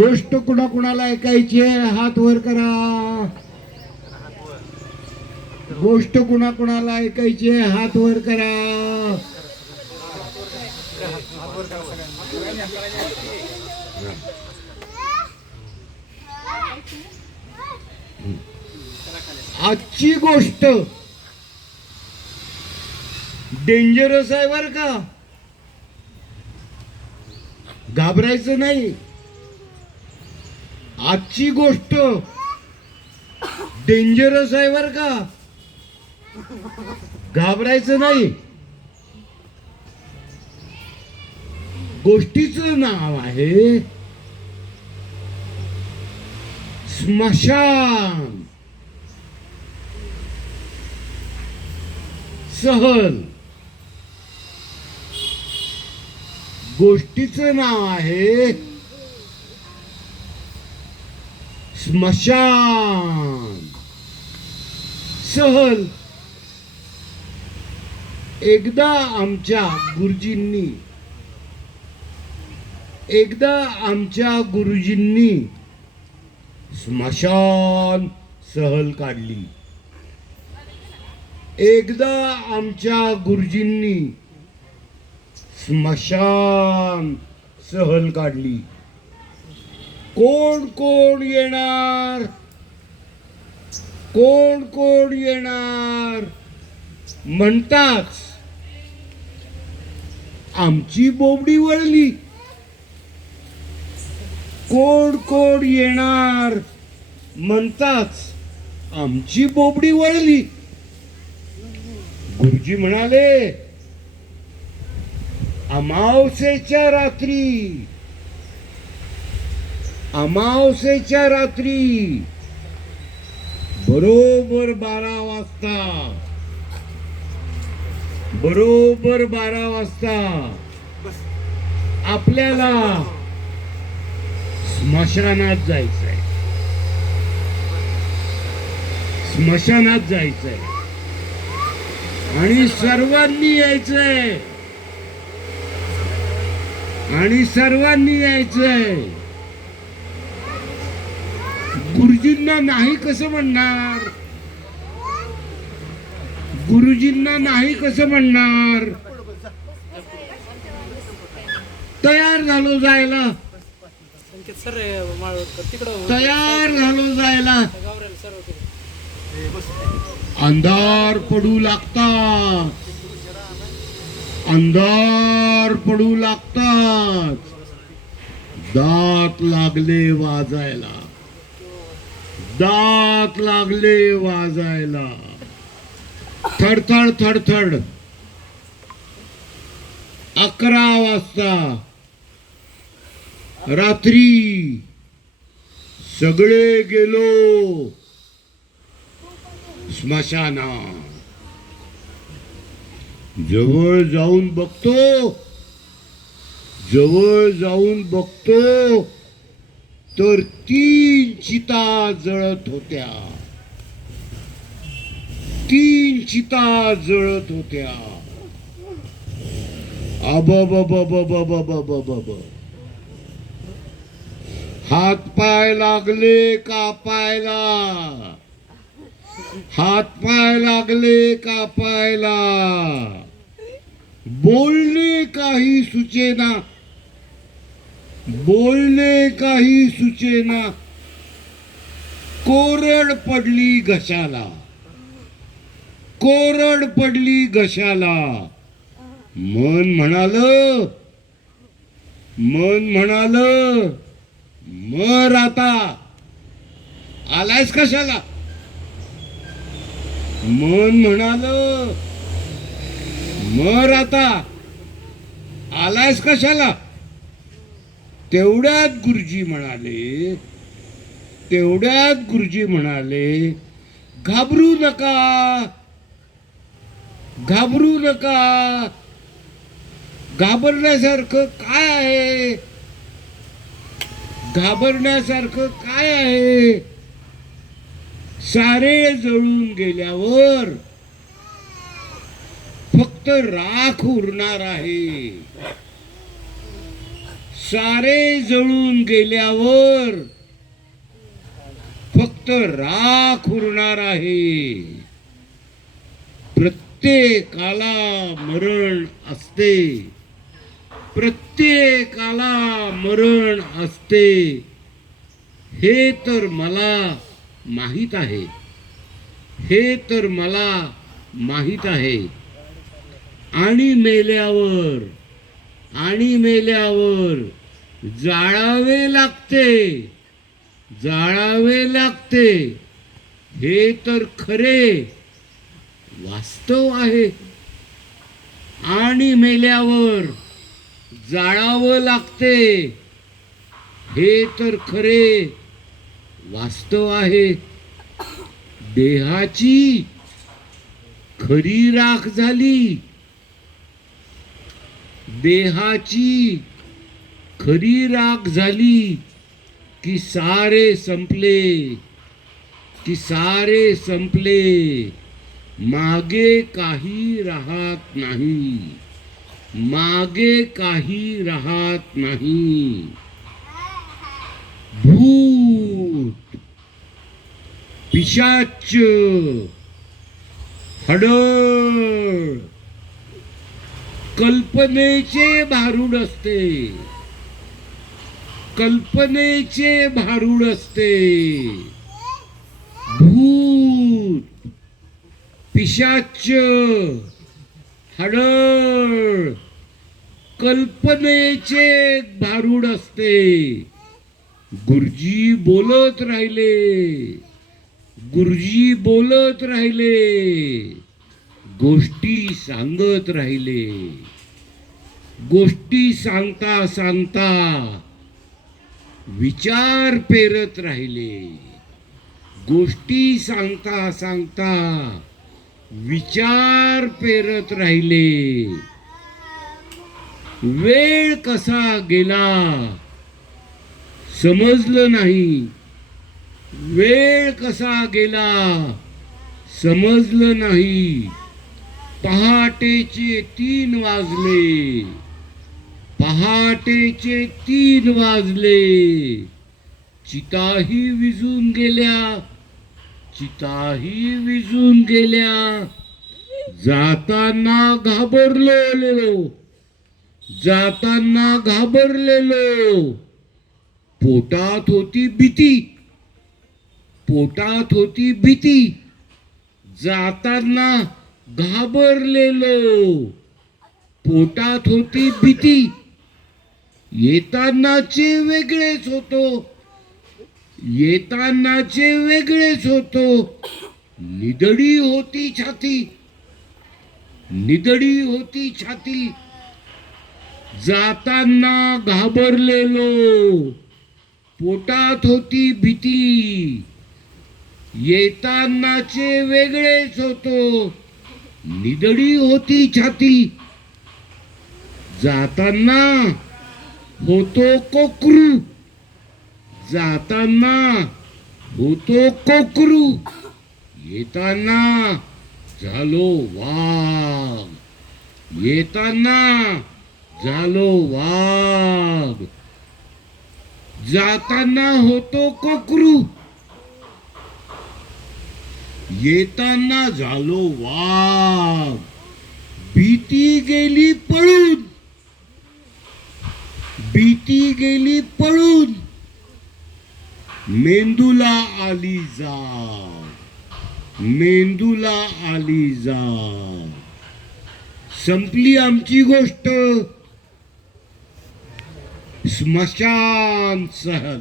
गोष्ट कुणा कुणाला ऐकायची आहे हात वर करा. गोष्ट कुणाकुणाला ऐकायची आहे हात वर करा. आजची गोष्ट डेंजरस आहे बर का. घाबरायचं नाही. आजची गोष्ट डेंजरस आहे बर का? घाबरायचं नाही. गोष्टीचं नाव आहे स्मशान. सहल. गोष्टीचं नाव आहे स्मशान. सहल. एकदा आमच्या गुरुजींनी एकदा आमच्या गुरुजींनी स्मशान सहल काढली. एकदा आमच्या गुरुजींनी स्मशान सहल काढली. कोण कोण येणार? कोण कोण येणार? म्हणताच आमची बोबडी वळली. कोण कोण येणार? म्हणताच आमची बोबडी वळली. गुरुजी म्हणाले अमावसेच्या रात्री अमावसेच्या रात्री. बरोबर बारा वाजता. बरोबर बारा वाजता. आपल्याला स्मशानात जायचंय. स्मशानात जायचंय. आणि सर्वांनी यायचंय. आणि सर्वांनी यायचंय. गुरुजींना नाही कसं म्हणणार? गुरुजींना नाही कसं म्हणणार? तयार झालो जायला. तयार झालो जायला. अंधार पडू लागतात अंधार पडू लागतात. दात लागले वाजायला. दात लागले वाजायला. थडथड थडथड. अकरा वाजता. रात्री. सगळे गेलो. स्मशाना. जवळ जाऊन बघतो. जवळ जाऊन बघतो. तर तीन चिता जळत होत्या. तीन चिता जळत होत्या. अब हात पाय लागले कापायला हात पाय लागले कापायला बोलणे काही सुचेना. बोलणे काही सुचेना. कोरड पडली घशाला. कोरड पडली घशाला. मन म्हणाल मन म्हणाल मर आता. आलायस कशाला? मन म्हणाल मर आता. आलायस कशाला? तेवढ्यात गुरुजी म्हणाले तेवढ्यात गुरुजी म्हणाले घाबरू नका घाबरू नका. घाबरण्यासारखं काय आहे? घाबरण्यासारखं काय आहे? सारे जळून गेल्यावर फक्त राख उरणार आहे. सारे जळून गेल्यावर फक्त राख उरणार आहे. प्रत्येकाला मरण असते. प्रत्येकाला मरण असते. हे तर मला माहीत आहे. हे तर मला माहीत आहे. आणि मेल्यावर आणि मेल्यावर जाळावे लागते. जाळावे लागते. हे तर खरे. वास्तव आहे. आणि मेल्यावर जाळावं लागते. हे तर खरे. वास्तव आहे. देहाची खरी राख झाली. देहाची खरी राख झाली की सारे संपले की सारे संपले. मागे काही राहत नाही मागे काही राहत नाही. भूत पिशाच हडळ कल्पनेचे भारूड असते. कल्पनेचे भारूड असते. भूत पिशाच हडळ कल्पनेचे भारूड असते. गुरुजी बोलत राहिले. गुरुजी बोलत राहिले. गोष्टी सांगत राहिले. गोष्टी सांगता सांगता विचार पेरत राहिले. गोष्टी सांगता सांगता विचार पेरत राहिले. वेळ कसा गेला समजलं नाही. वेळ कसा गेला समजलं नाही. पहाटेचे तीन वाजले. पहाटेचे तीन वाजले. चिताही विजून गेल्या. चिताही विजून गेल्या. जाताना घाबरलेलो. जाताना घाबरलेलो. पोटात होती भीती. पोटात होती भीती. जाताना घाबरलेलो. पोटात होती भीती. येतानाचे वेगळेच होतो. येतानाचे वेगळेच होतो. निदडी होती छाती. निदडी होती छाती. जाताना घाबरलेलो. पोटात होती भीती. येतानाचे वेगळेच होतो. निदडी होती छाती. जाताना होतो कोकरू जाताना होतो कोकरू येताना झालो वाघ येताना झालो वाघ जाताना होतो कोकरू येताना झालो वाघ भीती गेली पळून भीती गेली पळून. मेंदूला आली जा मेंदूला आली जा संपली आमची गोष्ट. स्मशान सहल.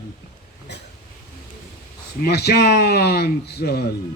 स्मशान सहल.